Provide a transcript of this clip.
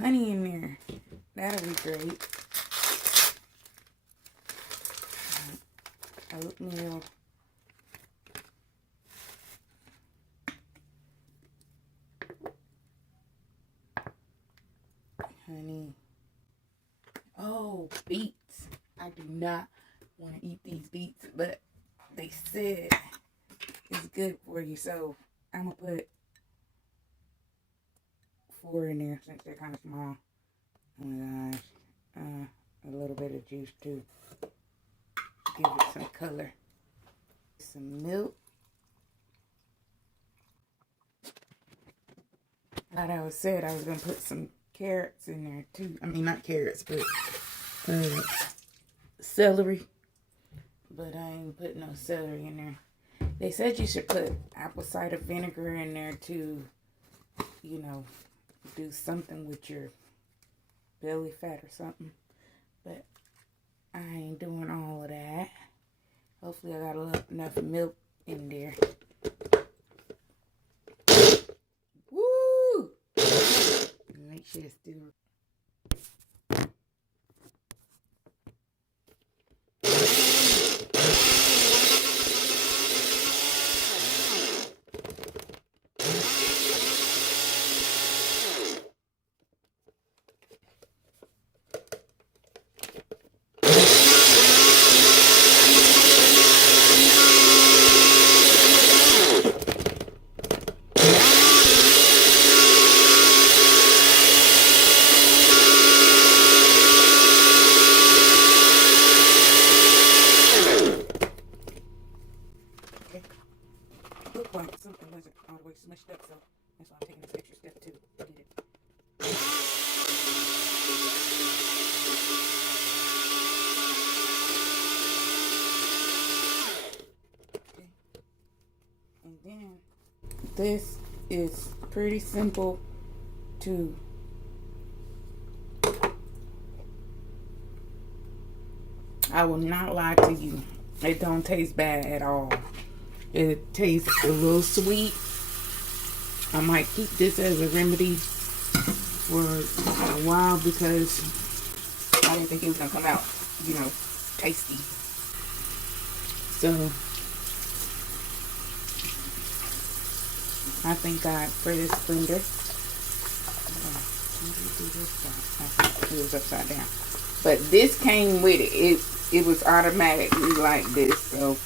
honey in there. That'll be great. Oatmeal. Honey. Oh, beets. I do not want to eat these beets, but they said it's good for you, so I'm going to put 4 in there since they're kind of small. Oh my gosh. A little bit of juice too. Give it some color. Some milk. Like I said, I was going to put some carrots in there too. I mean, not carrots, but celery. But I ain't put no celery in there. They said you should put apple cider vinegar in there to, you know, do something with your belly fat or something. But I ain't doing all of that. Hopefully I got enough milk in there. Woo! Make sure it's still. Look like something wasn't all the way smushed up, so that's why I'm taking this extra step to get it. Okay. And then this is pretty simple too. I will not lie to you. It don't taste bad at all. It tastes a little sweet. I might keep this as a remedy for a while because I didn't think it was going to come out, you know, tasty. So, I thank God for this blender. It was upside down. But this came with it. It was automatically like this, so.